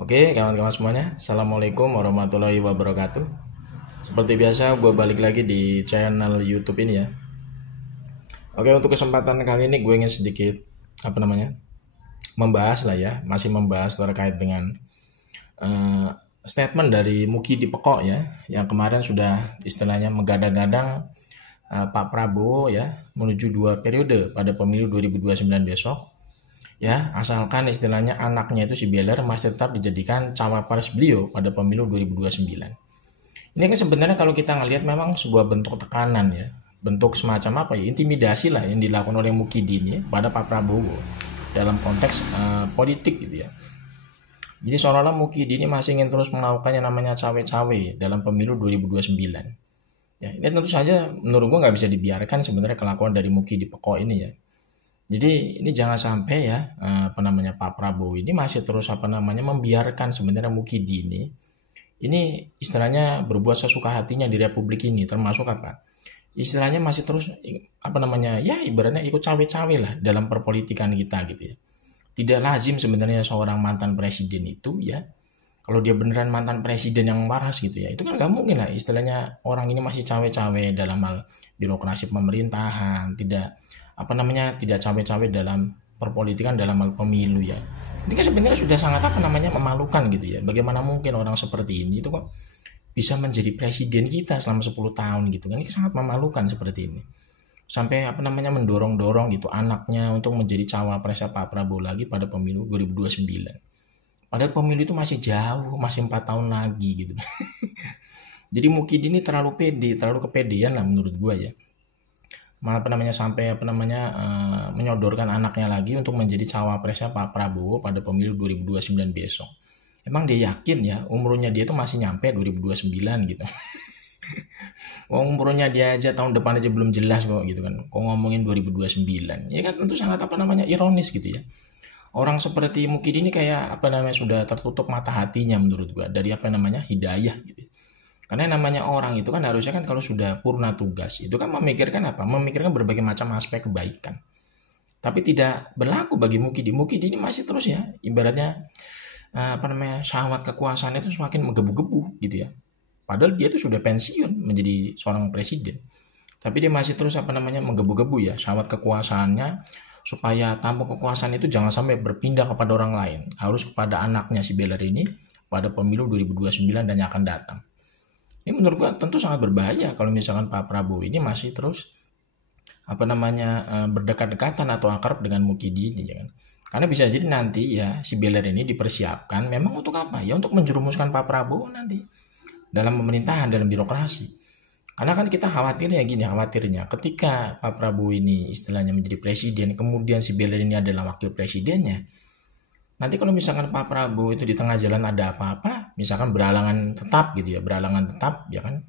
Oke, kawan-kawan semuanya, Assalamualaikum warahmatullahi wabarakatuh. Seperti biasa, gue balik lagi di channel YouTube ini ya. Oke, untuk kesempatan kali ini gue ingin sedikit apa namanya membahas lah ya, masih membahas terkait dengan eh, statement dari Muki di Pekok ya, yang kemarin sudah istilahnya menggadang-gadang Pak Prabowo ya menuju 2 periode pada pemilu 2029 besok. Ya, asalkan istilahnya anaknya itu si Beller masih tetap dijadikan cawapres beliau pada pemilu 2029. Ini kan sebenarnya kalau kita ngelihat memang sebuah bentuk tekanan ya, bentuk semacam apa ya, intimidasi lah yang dilakukan oleh Mukidin ya pada Pak Prabowo dalam konteks politik gitu ya. Jadi seolah-olah Mukidin ini masih ingin terus melakukannya namanya cawe-cawe dalam pemilu 2029. Ya, ini tentu saja menurut gua nggak bisa dibiarkan sebenarnya kelakuan dari Muki di Peko ini ya. Jadi ini jangan sampai ya apa namanya Pak Prabowo ini masih terus apa namanya membiarkan sebenarnya Mukidi ini istilahnya berbuat sesuka hatinya di Republik ini, termasuk apa? Istilahnya masih terus apa namanya ya ibaratnya ikut cawe-cawe lah dalam perpolitikan kita gitu ya. Tidak lazim sebenarnya seorang mantan presiden itu ya kalau dia beneran mantan presiden yang waras gitu ya itu kan nggak mungkin lah istilahnya orang ini masih cawe-cawe dalam hal birokrasi pemerintahan, tidak apa namanya tidak cawe-cawe dalam perpolitikan dalam hal pemilu ya. Ini kan sebenarnya sudah sangat apa namanya memalukan gitu ya. Bagaimana mungkin orang seperti ini itu kok bisa menjadi presiden kita selama 10 tahun gitu kan. Ini sangat memalukan seperti ini. Sampai apa namanya mendorong-dorong gitu anaknya untuk menjadi cawapres Pak Prabowo lagi pada pemilu 2029. Padahal pemilu itu masih jauh, masih 4 tahun lagi gitu. Jadi mungkin ini terlalu pede, terlalu kepedean lah menurut gua ya. Apa namanya sampai apa namanya menyodorkan anaknya lagi untuk menjadi cawapresnya Pak Prabowo pada pemilu 2029 besok. Emang dia yakin ya umurnya dia itu masih nyampe 2029 gitu. Wong umurnya dia aja tahun depan aja belum jelas kok gitu kan. Kok ngomongin 2029. Ya kan tentu sangat apa namanya ironis gitu ya. Orang seperti Mukidi ini kayak apa namanya sudah tertutup mata hatinya menurut gua dari apa namanya hidayah gitu. Karena namanya orang itu kan harusnya kan kalau sudah purna tugas itu kan memikirkan apa? Memikirkan berbagai macam aspek kebaikan. Tapi tidak berlaku bagi Mukidi. Mukidi ini masih terus ya, ibaratnya apa namanya syahwat kekuasaan itu semakin menggebu-gebu gitu ya. Padahal dia itu sudah pensiun menjadi seorang presiden. Tapi dia masih terus apa namanya menggebu-gebu ya syahwat kekuasaannya supaya tampuk kekuasaan itu jangan sampai berpindah kepada orang lain. Harus kepada anaknya si Beller ini pada pemilu 2029 dan yang akan datang. Ini menurut gua tentu sangat berbahaya kalau misalkan Pak Prabowo ini masih terus apa namanya berdekat-dekatan atau akrab dengan Mukidi ini ya kan. Karena bisa jadi nanti ya si Beler ini dipersiapkan memang untuk apa? Ya untuk menjerumuskan Pak Prabowo nanti dalam pemerintahan, dalam birokrasi. Karena kan kita khawatirnya gini, khawatirnya ketika Pak Prabowo ini istilahnya menjadi presiden, kemudian si Beler ini adalah wakil presidennya. Nanti kalau misalkan Pak Prabowo itu di tengah jalan ada apa-apa, misalkan beralangan tetap gitu ya, beralangan tetap ya kan.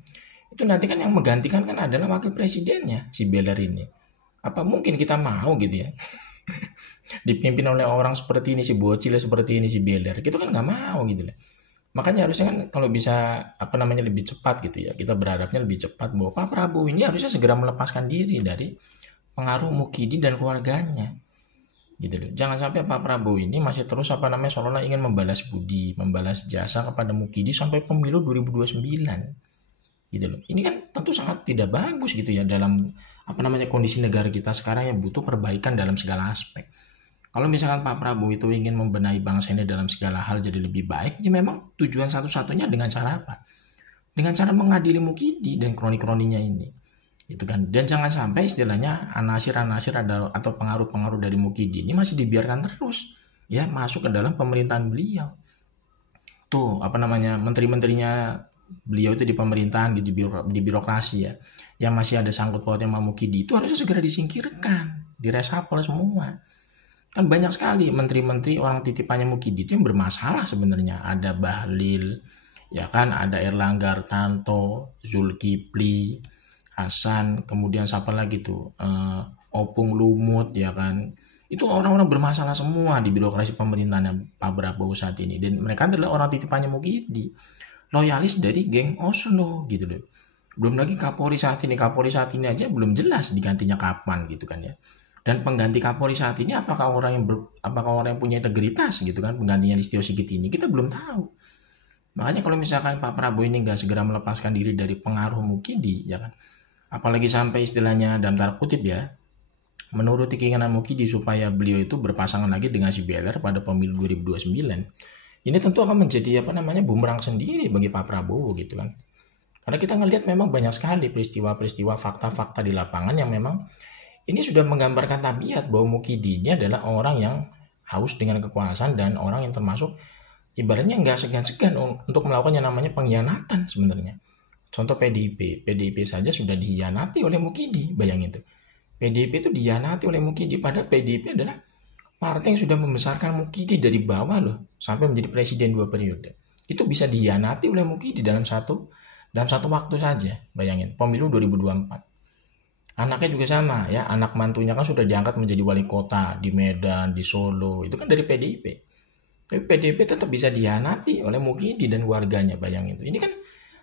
Itu nanti kan yang menggantikan kan adalah wakil presidennya si Beler ini. Apa mungkin kita mau gitu ya dipimpin oleh orang seperti ini si bocil seperti ini si Beler? Kita kan nggak mau gitu lah. Makanya harusnya kan kalau bisa apa namanya lebih cepat gitu ya. Kita berharapnya lebih cepat bahwa Pak Prabowo ini harusnya segera melepaskan diri dari pengaruh Mukidi dan keluarganya gitu loh. Jangan sampai Pak Prabowo ini masih terus apa namanya seolah-olah ingin membalas budi, membalas jasa kepada Mukidi sampai pemilu 2029 gitu loh. Ini kan tentu sangat tidak bagus gitu ya dalam apa namanya kondisi negara kita sekarang yang butuh perbaikan dalam segala aspek. Kalau misalkan Pak Prabowo itu ingin membenahi bangsa ini dalam segala hal jadi lebih baik, ya memang tujuan satu-satunya dengan cara apa? Dengan cara mengadili Mukidi dan kroni-kroninya ini gitu kan. Dan jangan sampai istilahnya anasir-anasir atau pengaruh-pengaruh dari Mukidi ini masih dibiarkan terus ya masuk ke dalam pemerintahan beliau. Tuh apa namanya menteri-menterinya beliau itu di pemerintahan di birokrasi ya yang masih ada sangkut pautnya sama Mukidi itu harusnya segera disingkirkan, diresapel semua. Kan banyak sekali menteri-menteri orang titipannya Mukidi itu yang bermasalah sebenarnya. Ada Bahlil, ya kan, ada Erlangga Hartarto, Zulkifli Hasan, kemudian siapa lagi tuh? Opung Lumut, ya kan. Itu orang-orang bermasalah semua di birokrasi pemerintahan Pak Prabowo saat ini. Dan mereka adalah orang titipannya Mukidi. Loyalis dari geng Oslo gitu loh. Belum lagi Kapolri saat ini aja belum jelas digantinya kapan gitu kan ya. Dan pengganti Kapolri saat ini apakah orang yang punya integritas gitu kan, penggantinya Listio Sigit ini kita belum tahu. Makanya kalau misalkan Pak Prabowo ini nggak segera melepaskan diri dari pengaruh Mukidi, ya kan, apalagi sampai istilahnya dalam tanda kutip ya, menuruti keinginan Mukidi supaya beliau itu berpasangan lagi dengan si Beler pada pemilu 2029, ini tentu akan menjadi bumerang sendiri bagi Pak Prabowo gitu kan. Karena kita ngelihat memang banyak sekali peristiwa-peristiwa, fakta-fakta di lapangan yang memang ini sudah menggambarkan tabiat bahwa Mukidi ini adalah orang yang haus dengan kekuasaan dan orang yang termasuk ibaratnya nggak segan-segan untuk melakukan yang namanya pengkhianatan sebenarnya. Contoh PDIP saja sudah dikhianati oleh Mukidi, bayangin tuh. PDIP itu dikhianati oleh Mukidi, padahal PDIP adalah partai yang sudah membesarkan Mukidi dari bawah loh, sampai menjadi presiden 2 periode. Itu bisa dikhianati oleh Mukidi dalam satu waktu saja, bayangin, pemilu 2024. Anaknya juga sama ya, anak mantunya kan sudah diangkat menjadi wali kota di Medan, di Solo, itu kan dari PDIP. Tapi PDIP tetap bisa dihianati oleh Mukidi dan warganya, bayangin itu. Ini kan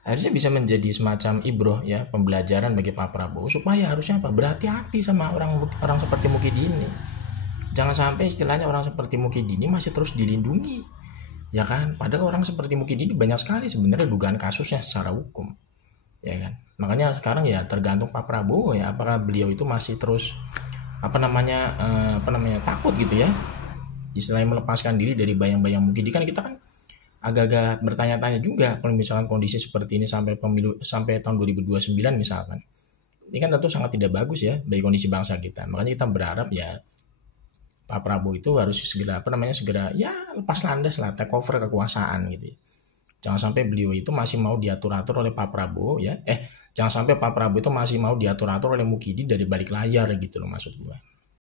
harusnya bisa menjadi semacam ibroh ya, pembelajaran bagi Pak Prabowo supaya harusnya berhati-hati sama orang seperti Mukidi ini. Jangan sampai istilahnya orang seperti Mukidi ini masih terus dilindungi, ya kan? Padahal orang seperti Mukidi ini banyak sekali sebenarnya dugaan kasusnya secara hukum, ya kan? Makanya sekarang ya tergantung Pak Prabowo ya, apakah beliau itu masih terus takut gitu ya, istilahnya melepaskan diri dari bayang-bayang Mukidi. Kan kita kan agak-agak bertanya-tanya juga kalau misalkan kondisi seperti ini sampai tahun 2029 misalkan. Ini kan tentu sangat tidak bagus ya bagi kondisi bangsa kita. Makanya kita berharap ya Pak Prabowo itu harus segera ya lepas landas lah, take over kekuasaan gitu ya. Jangan sampai beliau itu masih mau diatur-atur oleh Pak Prabowo ya. Jangan sampai Pak Prabowo itu masih mau diatur-atur oleh Mukidi dari balik layar gitu loh, maksud gue.